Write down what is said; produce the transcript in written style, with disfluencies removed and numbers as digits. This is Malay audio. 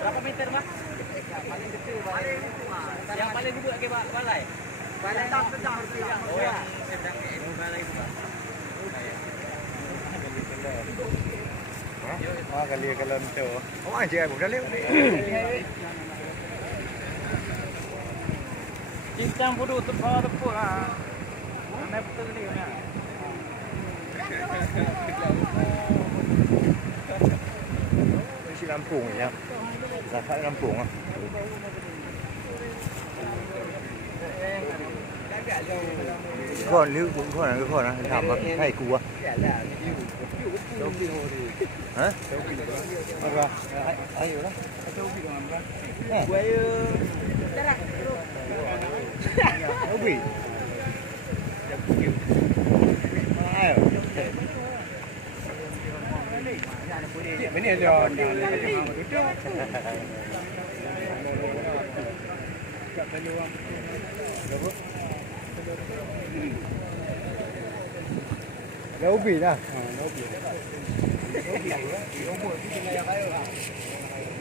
Berapa meter mas? Paling kecil paling. Yang paling dibuat ke balai? Balai tak sedang. Oh yang sedang ke balai itu pak. Wah kali kalau tu. Oh anjir aku dah lewat. Cincang bodoh tu bawa tepuk lah. Mana betul ni punya? Si Lampung ya. Zakat Lampung ah. Con lưu cũng con là cái con này thảm mà hay cú à? Hả? Apa? Ayo lah. Ubi. Ayo. Ini dia. Ada ubi dah. Ada ubi. Ubi. Ubi.